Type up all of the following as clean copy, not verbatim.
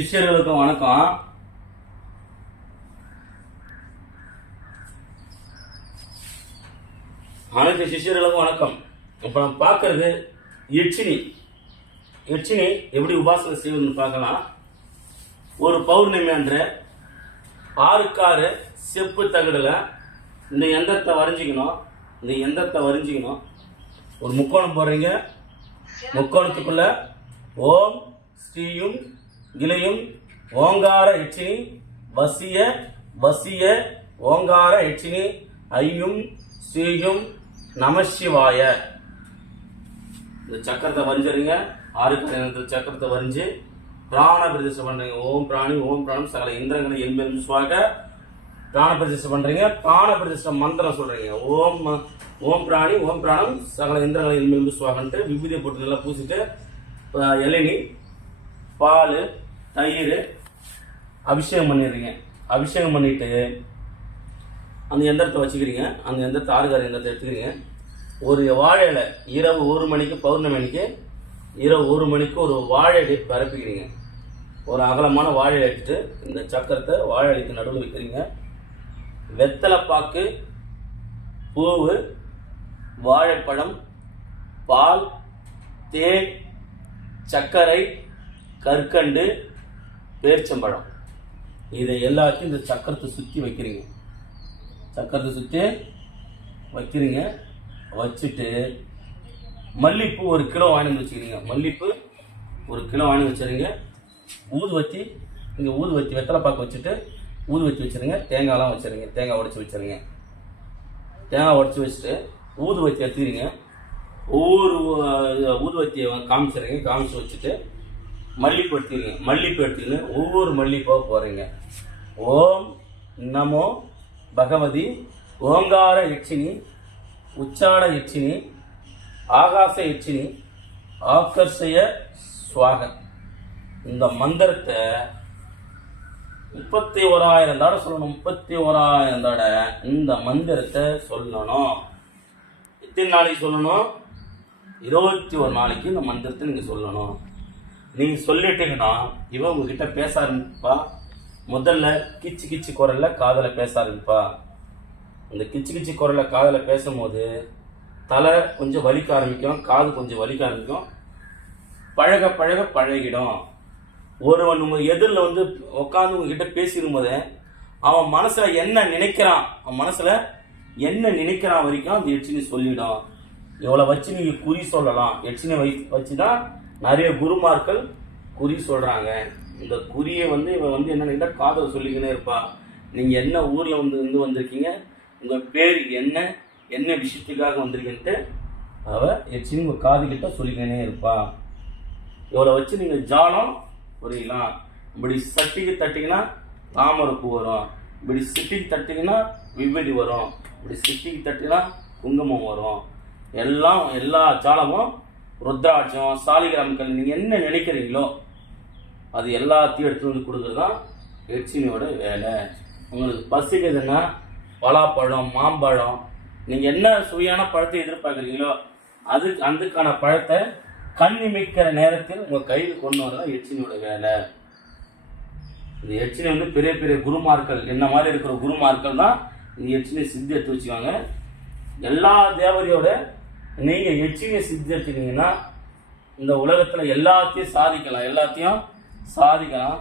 சிஷ்யர்களுக்கும் வணக்கம். அனைத்து சிஷ்யர்களுக்கும் வணக்கம். இப்ப நம்ம பார்க்கறது யட்சினி. யட்சினி எப்படி உபாசனை செய்வதுன்னு பார்க்கலாம். ஒரு பௌர்ணமி அன்று 6 செப்பு தகடுல இந்த எந்திரத்தை வரைஞ்சிக்கணும். ஒரு முக்கோணம் போடுறீங்க. முக்கோணத்துக்குள்ள ஓம் ஸ்ரீயும் கிளையும் ஓங்கார யட்சினி வசிய வசிய ஓங்கார யட்சினி ஐயும் ஸ்ரீயும் நமசிவாய. இந்த சக்கரத்தை வரைஞ்சிருங்க. 6 சக்கரத்தை வரைஞ்சு பிராண பிரதிஷ்டை பண்றீங்க. ஓம் பிராணி ஓம் பிராணம் சகல இந்திரங்களை என்பது சுவாக பிராண பிரதிஷ்டை பண்றீங்க. பிராண பிரதிஷ்டை மந்திரம் சொல்றீங்க. ஓம் ஓம் பிராணி ஓம் பிராணம் சகல இந்திரங்களை என்பது சுவாகன்ட்டு விபூதியை போட்டு நல்லா பூசிட்டு இளநீ பால் தயிர் அபிஷேகம் பண்ணிடுறீங்க. அபிஷேகம் பண்ணிட்டு அந்த எந்திரத்தை வச்சுக்கிறீங்க. அந்த எந்திரத்தை 6 எந்திரத்தை எடுத்துக்கிறீங்க. ஒரு வாழையில இரவு 1 மணிக்கு பௌர்ணமி அன்னைக்கு இரவு 1 மணிக்கு ஒரு வாழை பரப்பிக்கிறீங்க. ஒரு அகலமான வாழை எடுத்துட்டு இந்த சக்கரத்தை வாழைக்கு நடுவில் வைக்கிறீங்க. வெத்தலைப்பாக்கு பூவு வாழைப்பழம் பால் தேன் சர்க்கரை கற்கண்டு பேர்ச்சம்பழம் இதை எல்லாத்தையும் இந்த சக்கரத்தை சுற்றி வைக்கிறீங்க. வச்சுட்டு மல்லிப்பூ 1 கிலோ வாங்கி வச்சுக்கிறீங்க. மல்லிப்பூ 1 கிலோ வாங்கி வச்சுருங்க. ஊதுவத்தி இங்கே ஊதுவத்தி வெத்தலைப்பாக்கு வச்சுட்டு ஊதுவத்தி வச்சுருங்க. தேங்காய்லாம் வச்சுருங்க. தேங்காய் உடச்சி வச்சுருங்க. தேங்காய் உடச்சி வச்சுட்டு ஊதுவத்தி எடுத்துக்கிறீங்க. ஒவ்வொரு ஊதுவத்தியை காமிச்சிடுறீங்க. காமிச்சு வச்சுட்டு மல்லிப்பூ எடுத்துக்கிறீங்க. மல்லிப்பூ எடுத்துக்கின்னு ஒவ்வொரு மல்லிப்பூவாக போகிறீங்க. ஓம் நமோ பகவதி ஓங்கார யட்சினி உச்சாட யட்சினி ஆகாச யட்சினி ஆக்கர்ஷய சுவாகன். இந்த மந்திரத்தை 31,000 தடவை சொல்லணும். 31,000 தடவை இந்த மந்திரத்தை சொல்லணும். எத்தனை நாளைக்கு சொல்லணும்? 21 நாளைக்கு இந்த மந்திரத்தை நீங்க சொல்லணும். நீங்க சொல்லிட்டீங்கன்னா இவன் உங்ககிட்ட பேச ஆரம்பிப்பா. முதல்ல கிச்சு கிச்சு குரல்ல காதல பேச ஆரம்பிப்பா. இந்த கிச்சு கிச்சு குரல்ல காதல பேசும்போது தலை கொஞ்சம் வலிக்க ஆரம்பிக்கும். காது கொஞ்சம் வலிக்க ஆரம்பிக்கும். பழக பழக பழகிடும். ஒருவன் உங்க எதிரில் உட்காந்து உங்ககிட்ட பேசிடும் போது அவன் மனசுல என்ன நினைக்கிறான் வரைக்கும் அந்த யட்சினி சொல்லிடும். இவளை வச்சு நீங்க குறி சொல்லலாம். யட்சினை வச்சுதான் நிறைய குருமார்கள் குறி சொல்றாங்க. இந்த குறியை இவன் என்ன காதல் சொல்லிக்கினே இருப்பா. நீங்க என்ன ஊர்ல வந்திருக்கீங்க, உங்க பேர் என்ன விஷயத்துக்காக வந்திருக்கீன்ட்டு அவ யட்சினி உங்க காது கிட்ட சொல்லிக்கினே இருப்பா. இவளை வச்சு நீங்க ஜாலம் புரியலாம். இப்படி சட்டிக்கு தட்டிங்கன்னா தாமரை பூ வரும். இப்படி சிட்டிக்கு தட்டிங்கன்னா விபதி வரும். இப்படி சிட்டிக்கு தட்டினா குங்குமம் வரும். எல்லா ஜாலமும் ருத்ராட்சம் சாலிகிராமங்கள் நீங்க என்ன நினைக்கிறீங்களோ அது எல்லாத்தையும் எடுத்து கொடுக்குறது தான் யட்சினியோட வேலை. உங்களுக்கு பசிக்குதுன்னா பலாப்பழம் மாம்பழம் நீங்க என்ன சுவையான பழத்தை எதிர்பார்க்குறீங்களோ அதுக்கான பழத்தை கண்ணிமைக்கிற நேரத்தில் உங்க கையில் கொண்டு வரதான் யட்சினியோட வேலை. இந்த யட்சினி பெரிய பெரிய குருமார்கள் என்ன மாதிரி இருக்கிற குருமார்கள் தான் இந்த யட்சினி சித்தி எடுத்து வச்சுக்காங்க. எல்லா தேவதையோட நீங்க யட்சினியை சித்தி எடுத்துட்டீங்கன்னா இந்த உலகத்துல எல்லாத்தையும் சாதிக்கலாம்.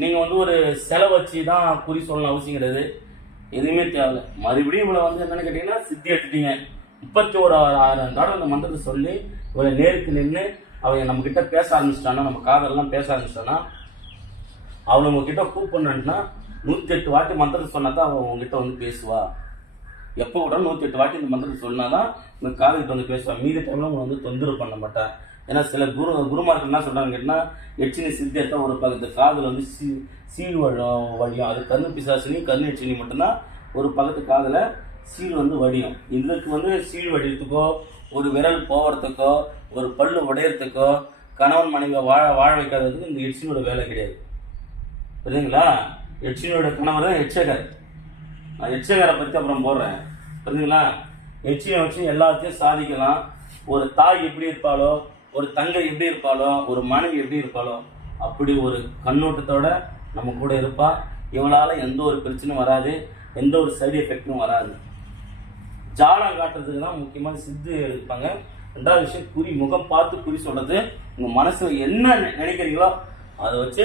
நீங்க ஒரு செலவு வச்சு தான் குறி சொல்லணும் அவசியம் கிடையாது. எதுவுமே தேவையில்லை. மறுபடியும் இவளை என்னன்னு கேட்டீங்கன்னா சித்தி எடுத்துட்டீங்க. 31,000 தடவை அந்த மந்திரத்தை சொல்லி இவளை நேருக்கு நின்று அவங்க நம்ம கிட்ட பேச ஆரம்பிச்சிட்டானா, நம்ம காதெல்லாம் பேச ஆரம்பிச்சிட்டானா, அவளை உங்ககிட்ட கூப்பிடணுன்னா 108 வாட்டி மந்திரத்தை சொன்னா தான் அவன் உங்ககிட்ட பேசுவா. எப்போ கூட 108 வாட்டி இந்த மந்திரத்தை சொன்னாதான் இந்த காதுகிட்ட பேசுவா. மீதி டைம்ல உங்களை தொந்தரவு பண்ண மாட்டேன். ஏன்னா சில குருமார்கள் என்ன சொல்றாங்க கேட்டா, யட்சினி சித்தி எடுத்தா ஒரு பக்கத்து காதுல சீல் வழியும். அது கண்ணு பிசாசினி கண்ணு யட்சினி மட்டும்தான் ஒரு பக்கத்து காதுல சீல் வடியும். இதுக்கு சீல் வடிகிறதுக்கோ ஒரு விரல் போகிறதுக்கோ ஒரு பல்லு உடையறதுக்கோ கணவன் மனைவி வாழ வைக்காததுக்கு இந்த யட்சினியோட வேலை கிடையாது. புரியுதுங்களா? யட்சினியோட கணவர் தான் யட்சகர். நான் யட்சகரை பற்றி அப்புறம் போடுறேன். புரியுதுங்களா? யட்சினை வச்சு எல்லாத்தையும் சாதிக்கலாம். ஒரு தாய் எப்படி இருப்பாளோ, ஒரு தங்கை எப்படி இருப்பாளோ, ஒரு மனைவி எப்படி இருப்பாளோ அப்படி ஒரு கண்ணோட்டத்தோட நம்ம கூட இருப்பா. இவளால் எந்த ஒரு பிரச்சனையும் வராது, எந்த ஒரு சைடு எஃபெக்டும் வராது. ஜாலம் காட்டுறதுக்கு தான் முக்கியமாக சித்து எடுப்பாங்க. ரெண்டாவது விஷயம், குறி முகம் பார்த்து குறி சொல்றது. உங்கள் மனசில் என்ன நினைக்கிறீங்களோ அதை வச்சு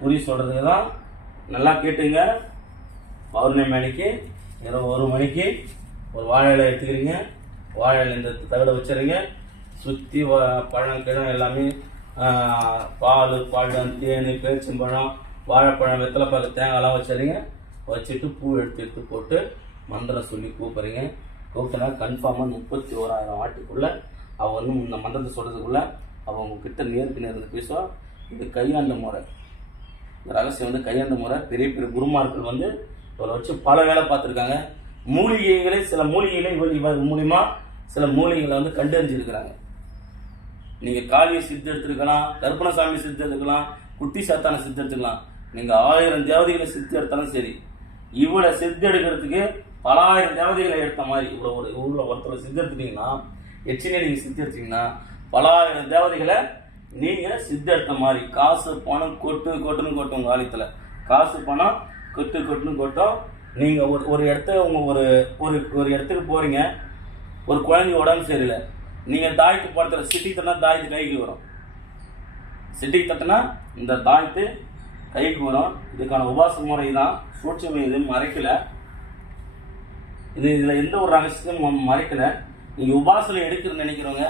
குறி சொல்றதுக்கு தான். நல்லா கேட்டுங்க. பௌர்ணமி அன்னைக்கு இரவு 1 மணிக்கு ஒரு வாழை இலை எடுத்துக்கிறீங்க. வாழை இலை இந்த தகடை வச்சுருங்க. சுற்றி பழம் கிழம் எல்லாமே, பால், பழம், தேன், பேரிச்சம்பழம், வாழைப்பழம், வெத்தலைப்பாக்கு, தேங்காய்லாம் வச்சுருங்க. வச்சுட்டு பூ எடுத்து போட்டு மந்திரம் சொல்லி கூப்பிட்றீங்க. கூப்பிட்டனா கன்ஃபார்மாக 31,000 வாட்டுக்குள்ளே அவள் வந்து இந்த மந்திரத்தை சொல்கிறதுக்குள்ளே அவள் உங்ககிட்ட நேருக்கு நேர்ந்து பேசுவா. இது கையாண்ட முறை. இந்த ரகசியம் வந்து கையாண்ட முறை. பெரிய பெரிய குருமார்கள் வந்து இவரை வச்சு பல வேலை பார்த்துருக்காங்க. மூலிகைகளை, சில மூலிகைகளை இவர் மூலியமா சில மூலிகைகளை வந்து கண்டறிஞ்சிருக்கிறாங்க. நீங்கள் காளியை சித்து எடுத்துருக்கலாம், கருப்பணசாமி சித்து எடுத்துக்கலாம், குட்டி சாத்தான சித்து எடுத்துக்கலாம். நீங்கள் 1000 தேவதைகளை சித்து எடுத்தாலும் சரி, இவ்வளோ சித்து எடுக்கிறதுக்கு பல 1000 தேவதைகளை எடுத்த மாதிரி இவ்வளோ ஒரு ஊரில் ஒருத்தரை சித்து எடுத்துட்டீங்கன்னா, எச்சிலே நீங்கள் சித்து எடுத்தீங்கன்னா பல 1000 தேவதைகளை நீங்கள் சித்து எடுத்த மாதிரி. காசு பணம் கொட்டுன்னு கொட்டும். உங்கள் காலத்தில் காசு பணம் கொட்டுன்னு கொட்டும். நீங்கள் ஒரு இடத்த உங்கள் ஒரு இடத்துக்கு போகிறீங்க. ஒரு குழந்தை உடம்பு சரியில்லை, நீங்கள் தாய்க்கு போடுற சிட்டிக்கு தட்டினா தாய்க்கு கைக்கு வரும். சிட்டிக்கு தட்டினா இந்த தாய்க்கு கைக்கு வரும். இதுக்கான உபாச முறை தான். சூட்சம் இது மறைக்கல. இதில் எந்த ஒரு ரகசியமும் மறைக்கல. நீங்கள் உபாசனை எடுக்கிறன்னு நினைக்கிறவங்க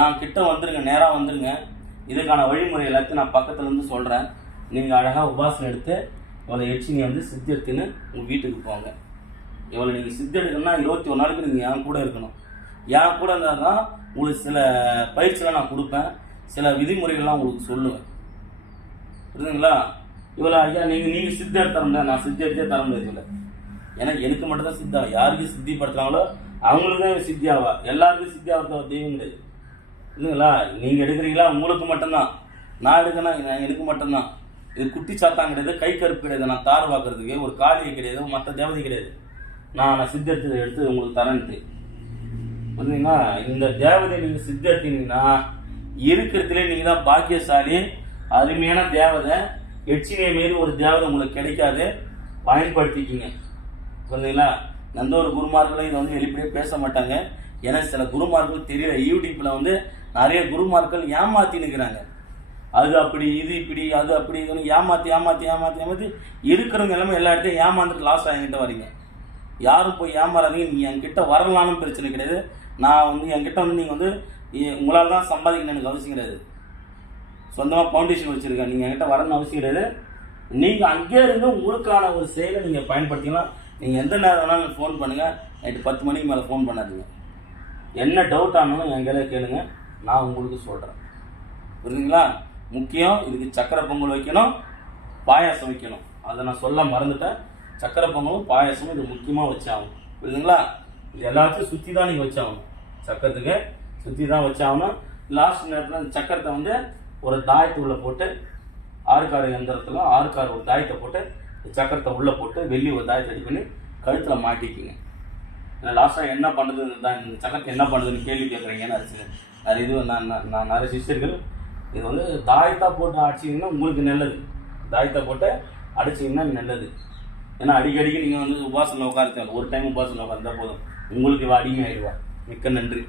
என் கிட்ட வந்துருங்க, நேராக வந்துருங்க. இதுக்கான வழிமுறை எல்லாத்தையும் நான் பக்கத்துல இருந்து சொல்கிறேன். நீங்கள் அழகாக உபாசனை எடுத்து இவளை எச்சினி வந்து சித்தி எடுத்துன்னு உங்கள் வீட்டுக்கு போங்க. இவளை நீங்கள் சித்தி எடுக்கணும்னா 21 நாளைக்கு நீங்கள் என் கூட இருக்கணும். என் கூட இருந்தால் தான் உங்களுக்கு சில பயிற்சியெல்லாம் நான் கொடுப்பேன், சில விதிமுறைகள்லாம் உங்களுக்கு சொல்லுவேன். புரியுதுங்களா? இவ்வளோ ஐயா நீங்கள் சித்தி எடுத்து தர முடியாது, நான் சித்தி எடுத்தே தர முடியாது. இல்லை, ஏன்னா எனக்கு மட்டும்தான் சித்தா. யாருக்கு சித்தி படுத்துறாங்களோ அவங்களுக்கு தான் சித்தி ஆவா. எல்லாருக்கும் சித்தி ஆகிறத தெய்வம் கிடையாது. இல்லைங்களா? நீங்கள் எடுக்கிறீங்களா உங்களுக்கு மட்டும்தான். நான் எடுக்கணும் எனக்கு மட்டும்தான். இது குட்டி சாத்தான் கிடையாது, கை கருப்பு கிடையாது. நான் தாறு பார்க்கறதுக்கு ஒரு காளியை கிடையாது, மற்ற தேவதை கிடையாது. நான் சித்தி எடுத்து உங்களுக்கு தரேன்ட்டு. புரியுதுங்களா? இந்த தேவதை நீங்கள் சித்தி எடுத்தீங்கன்னா இருக்கிறதுலே நீங்கள் தான் பாக்கியசாலி, அருமையான தேவதை. எச்சினியை மீறி ஒரு தேவதை உங்களுக்கு கிடைக்காது. பயன்படுத்திக்கிங்க. புரியுதுங்களா? எந்த ஒரு குருமார்களும் இதை வந்து வெளிப்படையே பேச மாட்டாங்க. ஏன்னா சில குருமார்கள் தெரியல. யூடியூப்ல வந்து நிறைய குருமார்கள் ஏமாத்தி நிற்கிறாங்க. அது அப்படி, இது இப்படி, அது அப்படி, இதுன்னு ஏமாத்தி இருக்கிறவங்க எல்லாமே எல்லா இடத்தையும் ஏமாந்துட்டு லாஸ் ஆகிக்கிட்ட வரீங்க. யாரும் போய் ஏமாறாதீங்க. நீங்கள் என்கிட்ட வரலான்னு பிரச்சனை கிடையாது. நான் வந்து என்கிட்ட வந்து நீங்கள் வந்து உங்களால் தான் சம்பாதிக்கணும் எனக்கு அவசியம் கிடையாது. சொந்தமாக ஃபவுண்டேஷன் வச்சுருக்கேன். நீங்கள் என்கிட்ட வரணும்னு அவசியம் கிடையாது. நீங்கள் அங்கே இருந்து உங்களுக்கான ஒரு செயலை நீங்கள் பயன்படுத்திக்கலாம். நீங்கள் எந்த நேரம் வேணாலும் ஃபோன் பண்ணுங்கள். நைட்டு 10 மணிக்கு மேலே ஃபோன் பண்ணாதீங்க. என்ன டவுட் ஆனாலும் என் கையில் கேளுங்க, நான் உங்களுக்கு சொல்கிறேன். புரியுதுங்களா? முக்கியம், இதுக்கு சக்கரை பொங்கல் வைக்கணும், பாயாசம் வைக்கணும். அதை நான் சொல்ல மறந்துட்டேன். சக்கரை பொங்கலும் பாயாசமும் இது முக்கியமாக வச்சாகணும். புரியுதுங்களா? இது எல்லாத்தையும் சுற்றி தான் நீங்கள் வச்சாகணும். சக்கரத்துக்கு சுற்றி தான் வச்சாகணும். லாஸ்ட் நேரத்தில் அந்த சக்கரத்தை வந்து ஒரு தாயத்தை உள்ளே போட்டு, ஆறுக்கார எந்திரத்தில் ஆறுக்கார ஒரு தாயத்தை போட்டு சக்கரத்தை உள்ளே போட்டு வெள்ளி ஒரு தாயத்தை ரெடி பண்ணி கழுத்தில் மாட்டிக்கிங்க. ஏன்னா லாஸ்ட்டாக என்ன பண்ணுறது தான், இந்த சக்கரத்தை என்ன பண்ணுறதுன்னு கேள்வி கேட்குறீங்கன்னு அடிச்சுங்க. அது இது நான் நிறைய சிஷ்யர்கள் இது வந்து தாயத்தாக போட்டு அடிச்சிங்கன்னா உங்களுக்கு நல்லது. தாயத்தை போட்டு அடிச்சிங்கன்னா நல்லது. ஏன்னா அடிக்கடிக்கு நீங்கள் வந்து உபாசனில் உட்கார தேவை. ஒரு டைம் உபாசனில் உட்கார்ந்தா போதும், உங்களுக்கு அடிமை ஆகிடுவா. மிக்க நன்றி.